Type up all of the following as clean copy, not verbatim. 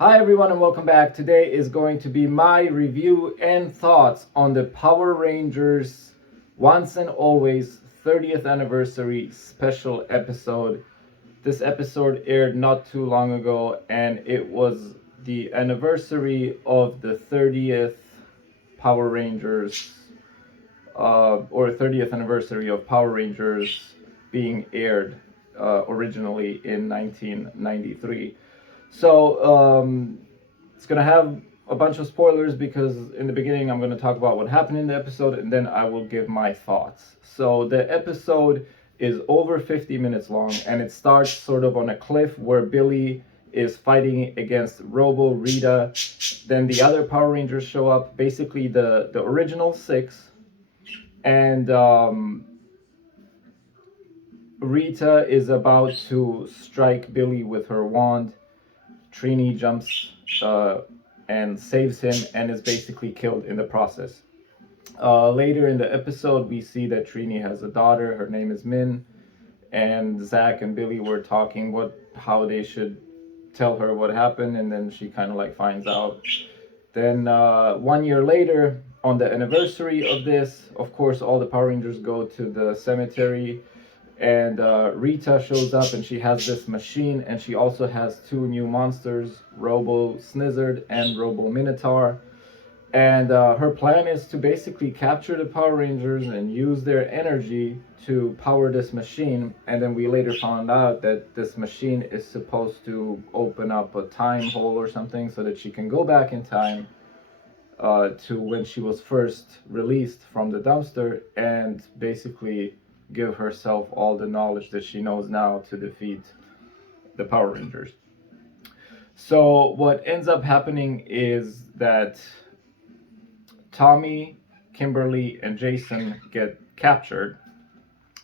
Hi everyone and welcome back. Today is going to be my review and thoughts on the Power Rangers Once and Always 30th Anniversary Special Episode. This episode aired not too long ago and it was the anniversary of the 30th Power Rangers or 30th anniversary of Power Rangers being aired originally in 1993. So it's gonna have a bunch of spoilers because in the beginning I'm gonna talk about what happened in the episode and then I will give my thoughts. So the episode is over 50 minutes long and it starts sort of on a cliff where Billy is fighting against Robo Rita. Then the other Power Rangers show up, basically the original 6, and Rita is about to strike Billy with her wand. Trini jumps and saves him and is basically killed in the process. Later in the episode, we see that Trini has a daughter. Her name is Minh, and Zack and Billy were talking how they should tell her what happened, and then she kind of like finds out. Then 1 year later, on the anniversary of this, of course, all the Power Rangers go to the cemetery, and Rita shows up and she has this machine, and she also has 2 new monsters, Robo Snizzard and Robo Minotaur. And her plan is to basically capture the Power Rangers and use their energy to power this machine. And then we later found out that this machine is supposed to open up a time hole or something so that she can go back in time to when she was first released from the dumpster and basically give herself all the knowledge that she knows now to defeat the Power Rangers. So what ends up happening is that Tommy, Kimberly, and Jason get captured.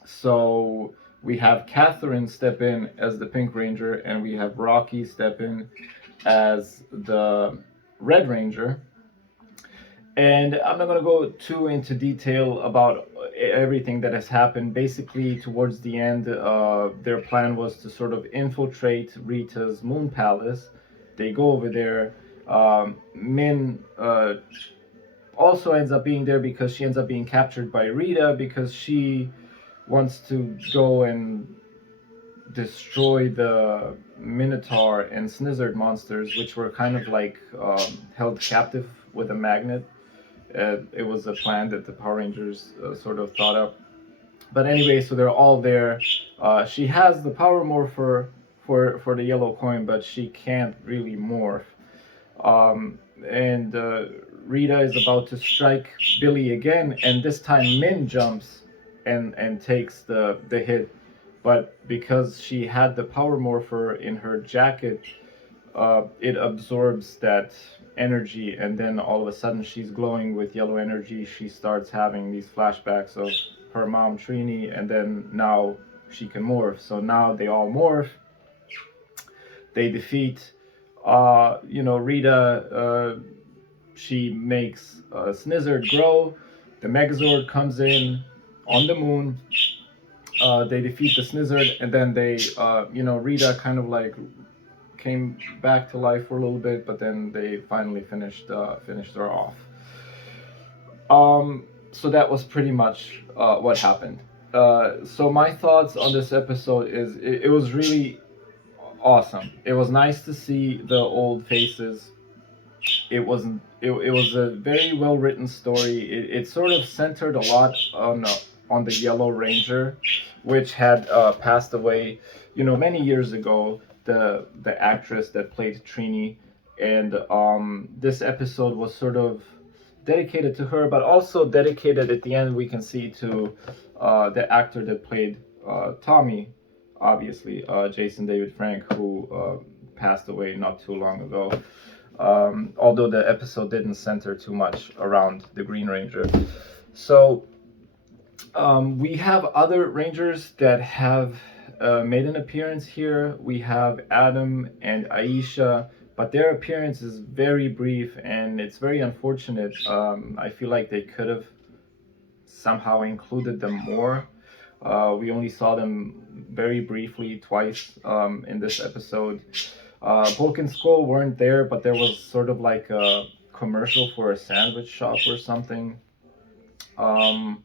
So we have Katherine step in as the Pink Ranger, and we have Rocky step in as the Red Ranger. And I'm not going to go too into detail about everything that has happened. Basically, towards the end, their plan was to sort of infiltrate Rita's moon palace. They go over there. Minh also ends up being there because she ends up being captured by Rita because she wants to go and destroy the Minotaur and Snizzard monsters, which were kind of like held captive with a magnet. It was a plan that the Power Rangers sort of thought up. But anyway, so they're all there. She has the power morpher for the yellow coin, but she can't really morph. And Rita is about to strike Billy again, and this time Minh jumps and takes the hit. But because she had the power morpher in her jacket, it absorbs that energy, and then all of a sudden she's glowing with yellow energy. She starts having these flashbacks of her mom Trini, and then now she can morph. So now they all morph. They defeat Rita. She makes Snizzard grow. The Megazord comes in on the moon. They defeat the Snizzard, and then they Rita kind of like came back to life for a little bit, but then they finally finished her off. So that was pretty much what happened. So my thoughts on this episode is it was really awesome. It was nice to see the old faces. It was a very well written story. It sort of centered a lot on the Yellow Ranger, which had passed away, many years ago. The actress that played Trini, and this episode was sort of dedicated to her, but also dedicated at the end we can see to the actor that played Tommy, obviously Jason David Frank, who passed away not too long ago. Although the episode didn't center too much around the Green Ranger. So we have other Rangers that have made an appearance here. We have Adam and Aisha, but their appearance is very brief and it's very unfortunate. I feel like they could have somehow included them more. We only saw them very briefly twice in this episode. Bulk and Skull weren't there, but there was sort of like a commercial for a sandwich shop or something. Um,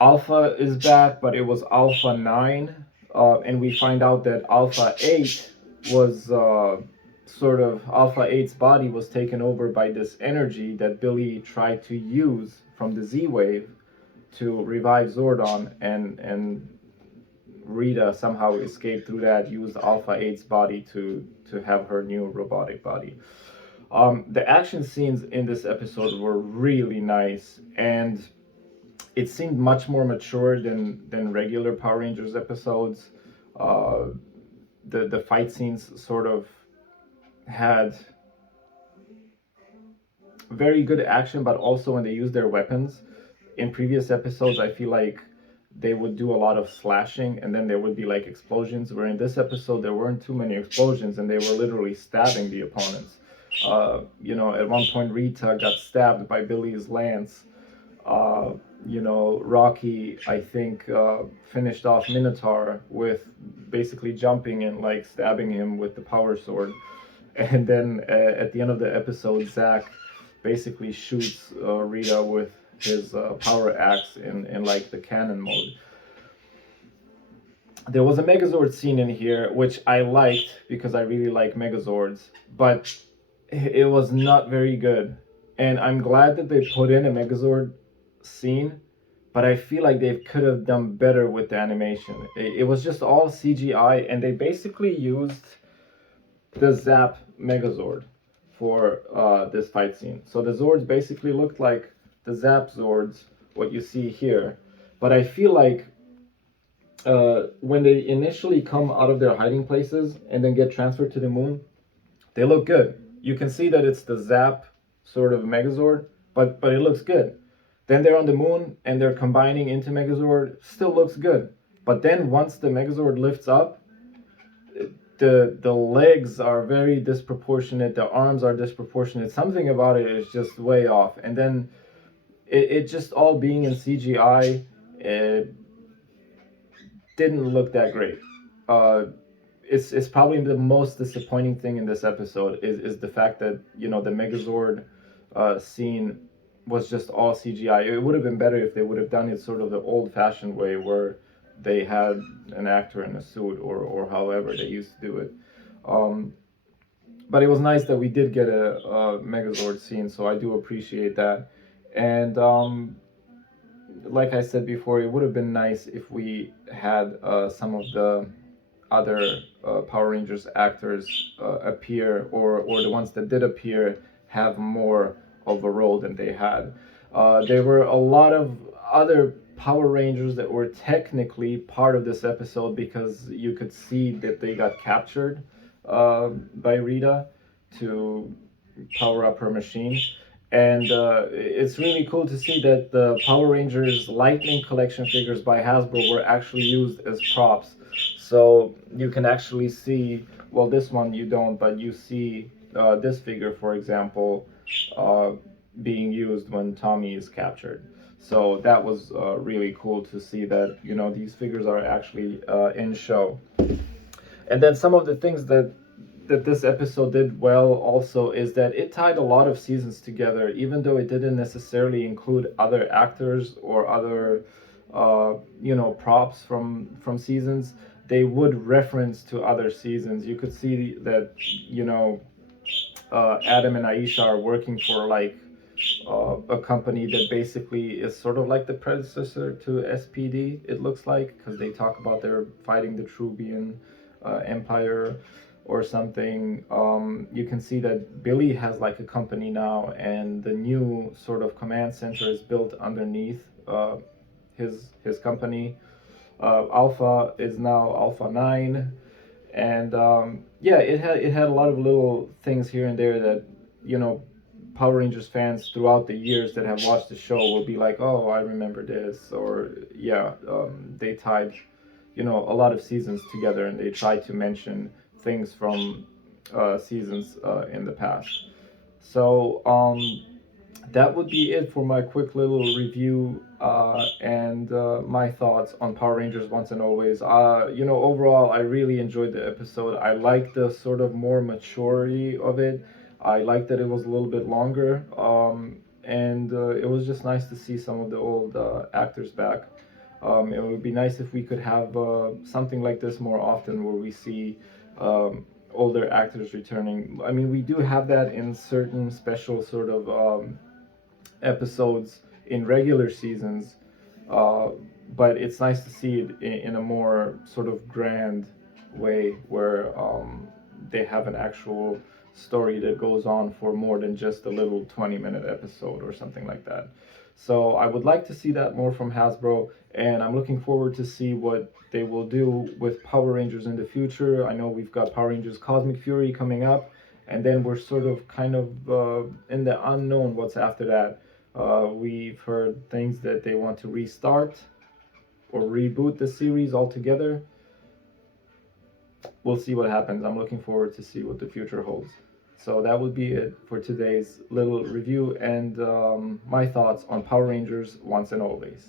Alpha is back, but it was Alpha 9. And we find out that Alpha 8 was sort of Alpha 8's body was taken over by this energy that Billy tried to use from the Z Wave to revive Zordon, and Rita somehow escaped through that, used Alpha 8's body to have her new robotic body. The action scenes in this episode were really nice, and it seemed much more mature than regular Power Rangers episodes. The fight scenes sort of had very good action, but also when they used their weapons. In previous episodes, I feel like they would do a lot of slashing and then there would be like explosions, where in this episode there weren't too many explosions and they were literally stabbing the opponents. At one point Rita got stabbed by Billy's lance. Rocky, I think, finished off Minotaur with basically jumping and like stabbing him with the power sword. And then at the end of the episode, Zack basically shoots Rita with his power axe in like the cannon mode. There was a Megazord scene in here, which I liked because I really like Megazords, but it was not very good. And I'm glad that they put in a Megazord scene, but I feel like they could have done better with the animation. It was just all CGI, and they basically used the ZAP Megazord for this fight scene. So the Zords basically looked like the ZAP Zords, what you see here. But I feel like when they initially come out of their hiding places and then get transferred to the moon, they look good. You can see that it's the ZAP sort of Megazord, but it looks good. Then they're on the moon and they're combining into Megazord, still looks good. But then once the Megazord lifts up, the legs are very disproportionate, the arms are disproportionate. Something about it is just way off. And then it just all being in CGI, it didn't look that great. It's probably the most disappointing thing in this episode is the fact that the Megazord scene was just all CGI. It would have been better if they would have done it sort of the old-fashioned way, where they had an actor in a suit or however they used to do it. But it was nice that we did get a Megazord scene, so I do appreciate that. And like I said before, it would have been nice if we had some of the other Power Rangers actors appear, or the ones that did appear have more of a role than they had. There were a lot of other Power Rangers that were technically part of this episode because you could see that they got captured by Rita to power up her machine. And it's really cool to see that the Power Rangers Lightning Collection figures by Hasbro were actually used as props. So you can actually see, well, this one you don't, but you see this figure, for example, being used when Tommy is captured. So that was really cool to see that, these figures are actually in show. And then some of the things that this episode did well also is that it tied a lot of seasons together, even though it didn't necessarily include other actors or other props from seasons. They would reference to other seasons. You could see that Adam and Aisha are working for like a company that basically is sort of like the predecessor to SPD, it looks like, because they talk about they're fighting the Trubian Empire or something. You can see that Billy has like a company now, and the new sort of command center is built underneath his company. Alpha is now Alpha 9, and it had a lot of little things here and there that Power Rangers fans throughout the years that have watched the show will be like, oh, I remember this, or they tied a lot of seasons together, and they tried to mention things from seasons in the past. So that would be it for my quick little review and my thoughts on Power Rangers Once and Always. Overall, I really enjoyed the episode. I like the sort of more maturity of it. I like that it was a little bit longer, and it was just nice to see some of the old actors back. It would be nice if we could have something like this more often, where we see older actors returning. I mean, we do have that in certain special sort of episodes in regular seasons, uh, but it's nice to see it in a more sort of grand way, where they have an actual story that goes on for more than just a little 20-minute episode or something like that. So I would like to see that more from Hasbro, and I'm looking forward to see what they will do with Power Rangers in the future. I know we've got Power Rangers Cosmic Fury coming up, and then we're sort of kind of in the unknown what's after that. We've heard things that they want to restart or reboot the series altogether. We'll see what happens. I'm looking forward to see what the future holds. So that would be it for today's little review and my thoughts on Power Rangers Once and Always.